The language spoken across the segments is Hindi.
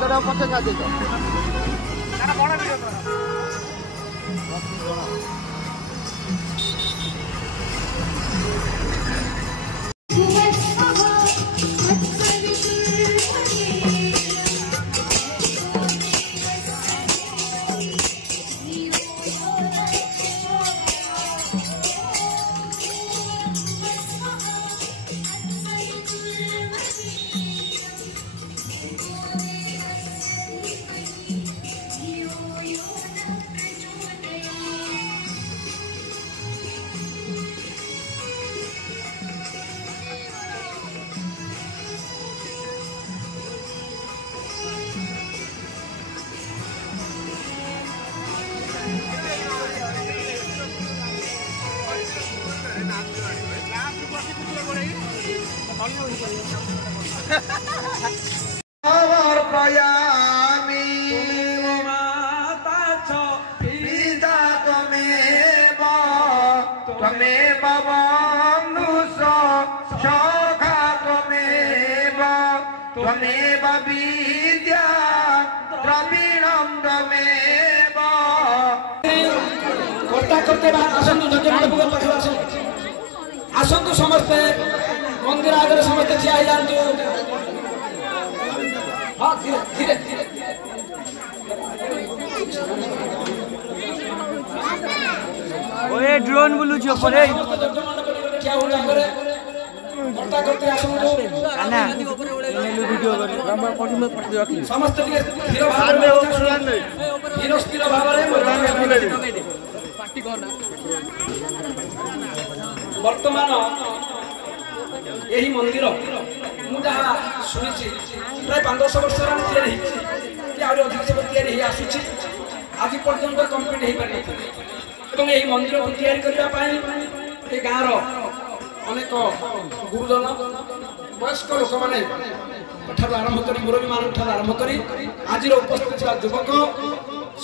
যেটা পথে কাজে যাও বড় ভিডিও করো और पयामी माता छो पिता त्वमेव बन्धुषो सखा त्वमेव विद्या द्रविणं त्वमेव कर्ता करते आसतु समस्ते मंदिर आगे समस्ते ठिया जातु हाँ धीरे धीरे ओए ड्रोन बोलू जो परे क्या हो रहा है कर्ता करते आसतु ना वीडियो कर नंबर पटु में पटु रखी समस्त के धीरे भाव धीरे स्थिर भाव रे पार्टी करना वर्तमान यही मंदिर मुझे शुणी प्राय 500 वर्ष या अधिक सब या आज पर्यटन कम्प्लीट हो पारि यही मंदिर को तैयारी करने गाँव अनेक गुरुजन वयस्क लोक मैंने आरंभ कर मुरबी मान आरंभ कर आज उपस्थित युवक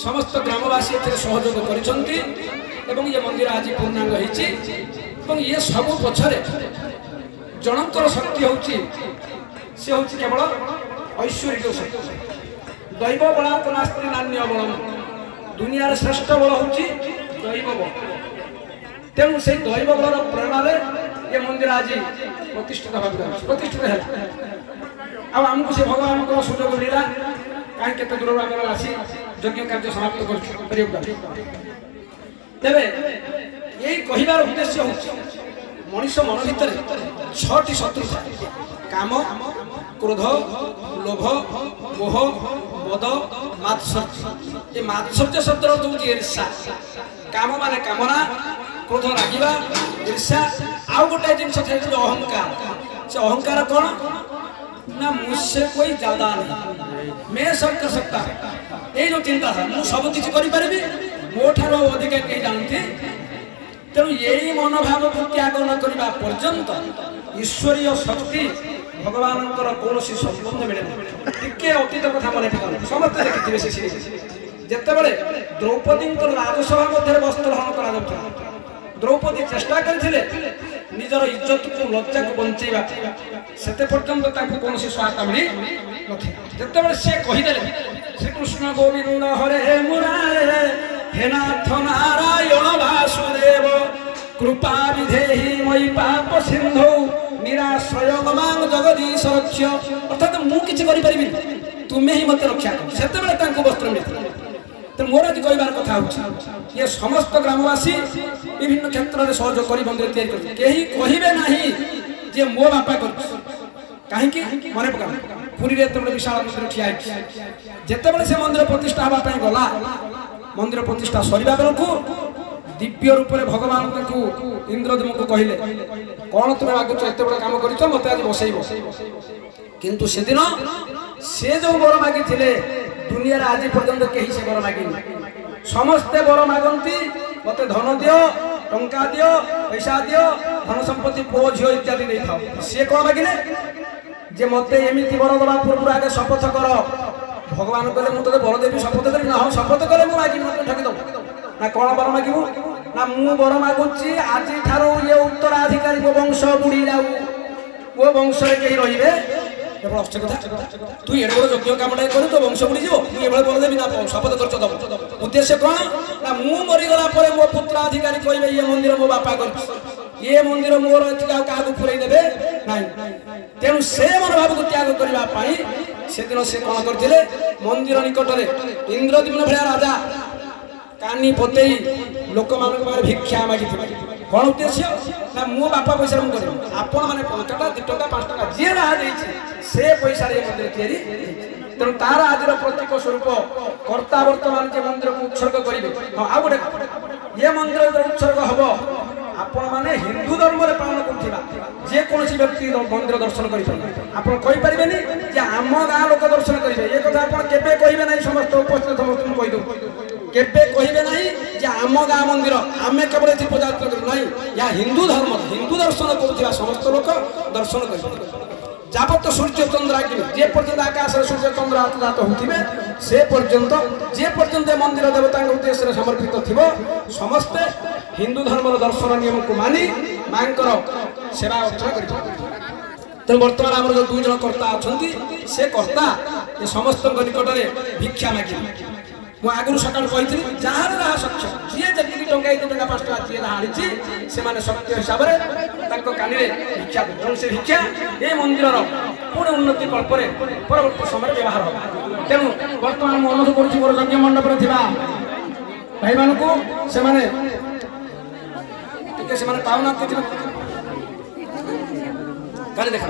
समस्त ग्रामवासी सहयोग कर मंदिर आज पूर्णांग ये सब पछरे जनकर शक्ति होची केवल ऐश्वर्य शक्ति दैव बलात् नास्ति नान्य बलम दुनिया श्रेष्ठ बल होची दैव बल ତେଣୁ ସେଇ ଦୈବ ବଳର ପ୍ରେରଣାରେ ଏ ମନ୍ଦିର ଆଜି ପ୍ରତିଷ୍ଠିତ ହେଲା। ଆଉ ଆମକୁ ସେ ଭଗବାନଙ୍କର ସୁଯୋଗ ମିଳିଲା କାହିଁ କେତେ ଦୂରରୁ ଆମେ ଆସି ଯଜ୍ଞ କାର୍ଯ୍ୟ ସମାପ୍ତ କରିବାକୁ। ତେବେ ଏଇ କହିବାର ଉଦ୍ଦେଶ୍ୟ ହେଉଛି ମଣିଷ ମନ ଭିତରେ 6ଟି ଶତ୍ରୁ ଥାଏ। କାମ, କ୍ରୋଧ, ଲୋଭ, ମୋହ, ମଦ, ମାତ୍ସର୍ଯ୍ୟ। ଏ ମାତ୍ସର୍ଯ୍ୟ ଶବ୍ଦର ଅର୍ଥ ହେଉଛି ଈର୍ଷା। କାମ ମାନେ କାମନା, କ୍ରୋଧ ରାଗିବା, ଈର୍ଷା। ଆଉ ଗୋଟାଏ ଜିନିଷ ଥାଏ ଅହଙ୍କାର। ସେ ଅହଙ୍କାର କ'ଣ ନା ମୁझसे कोई ज्यादा नहीं, मैं सब कर सकता है। এই যে চিন্তাধারা ମୁଁ ସବୁ କିଛି କରିପାରିବି, ମୋ ଠାରୁ ଅଧିକା କେହି ଜାଣନ୍ତି। ତେଣୁ ଏଇ ମନୋଭାବକୁ ତ୍ୟାଗ ନ କରିବା ପର୍ଯ୍ୟନ୍ତ ଈଶ୍ୱରୀୟ ଶକ୍ତି ଭଗବାନଙ୍କର କୌଣସି ସମ୍ବନ୍ଧ ମିଳେ ନାହିଁ। ଟିକେ ଅତୀତ କଥା ମନେ ପକାନ୍ତୁ, ସମସ୍ତେ ଦେଖିଥିବେ ସେ ସିରିଜ। ଯେତେବେଳେ ଦ୍ରୌପଦୀଙ୍କର ରାଜସଭା ମଧ୍ୟରେ ବସ୍ତ୍ରହରଣ କରାଯାଉଥିଲା, ଦ୍ରୌପଦୀ ଚେଷ୍ଟା କରିଥିଲେ ନିଜର ଇଜ୍ଜତକୁ ଲଜ୍ଜାକୁ ବଞ୍ଚେଇବା, ସେତେ ପର୍ଯ୍ୟନ୍ତ ତାଙ୍କୁ କୌଣସି ସହାୟତା ମିଳି ନଥିଲା। ଯେତେବେଳେ ସେ କହିଦେଲେ ଶ୍ରୀକୃଷ୍ଣ ଗୋବିନ୍ଦ ହରେ ମୁରାରେ हे नाथ नारायण वासुदेव कृपा विधेहि मयि पाप सिंधु निराश्रय मां जगदीश रक्ष। अर्थात मु किछि करि परिबि, तुमे ही मते रक्षा कर। सेतेबेले तांको वस्त्र मिलिଥିଲା। तो मोर आज कहबार कथा होछि ये समस्त ग्रामवासी विभिन्न क्षेत्र में सहयोग करी मंदिर तैयारी कर, केही कहिबे नाही जे मो बापा कर। कहीं मन पका पुरी रे तबले विशाल मंदिर ठिया जेतेबेले से मंदिर प्रतिष्ठा हवा पई गला, मंदिर प्रतिष्ठा सरीबा बेलकू दिव्य रूप में भगवान को इंद्रदेव को कहले कौन तुम आगुच एत बड़ काम कर मत आज बसैब। किंतु से दिन से जो बर मागी दुनिया आज पर्यंत कहीं से बर मागिनी। समस्ते बर मागती मत धन दियो, टंका दियो, पैसा दियो, धन संपत्ति पुओ झील इत्यादि नहीं था। सी कौन मागिले जे मत एमती बर दवा पूर्व आगे शपथ कर। भगवान कहले मु तो बर देवी शपथ करी ना, शपथ कले मु मागी मत ठकी दो ना। कौन बर मागू ना मु बर मागुची आज ठारू ये उत्तराधिकारी मो वंश बुड़ी जाऊ, मो वंश कहीं रे तू एड़े बड़ यज्ञ कम कर तो वंश बुड़ी जो मुझे बर देवी ना शपथ कर दब। उद्देश्य कौन ना मु मरीगला मो पुत्राधिकारी कहे ये मंदिर मो बापा कर, ये मंदिर मोर क्या फुरई देवे ना। तेणु से मनोभाव को त्याग करने से दिन से कौन करते मंदिर निकट में इंद्रद्युम्न भाया राजा कानी पतई लोक मान भिक्षा मागी। कौन उद्देश्य ना मो बापा पैसा मुझे आपण मैंने 5 टका 2 टका 5 टका जी जहाँ से पैसा मंदिर तैयारी। तेणु तार आज प्रतीक स्वरूप कर्ता वर्तमान जे मंदिर को उत्सर्ग करेंगे। हाँ गोटे ये मंदिर उत्सर्ग हम आपण मैंने हिंदू धर्म में पालन करुवा जेकोसी व्यक्ति मंदिर दर्शन करें जे आम गाँ लोक दर्शन करेंगे। ये कथा आप कहे ना समस्त उपस्थित समस्त कहीदे केबे कहे ना जे आम गाँ मंदिर आम केवल ये पूजा ना, या हिंदू धर्म हिंदू दर्शन करुवा समस्त लोक दर्शन करेंगे। जाबत सूर्य चंद्र आगे जे पर्यंत आकाश सूर्य चंद्र आतजात होते से पर्यंत जे पर्यंत मंदिर देवता उद्देश्य समर्पित थी समस्ते हिंदू धर्म दर्शन नियम को मानि मां सेवा अर्चना कर। तेणु बर्तमान आम जो 2 जन कर्ता अच्छा से कर्ता ये समस्त निकट में भिक्षा मागे। मु आगु सका कही जार जहाँ सक्षम जी जी टंका 2 टका 5 टका जी जहाँ आनी से शक्ति हिसाब से कानी भिक्षा दे। से भिक्षा ये मंदिर पुणे उन्नति कल्पे परवर्त समय व्यवहार हो। तेणु बर्तमान मुझे अनुरोध करुँच मोर यज्ञ मंडप भाई मान को से पाऊना देखा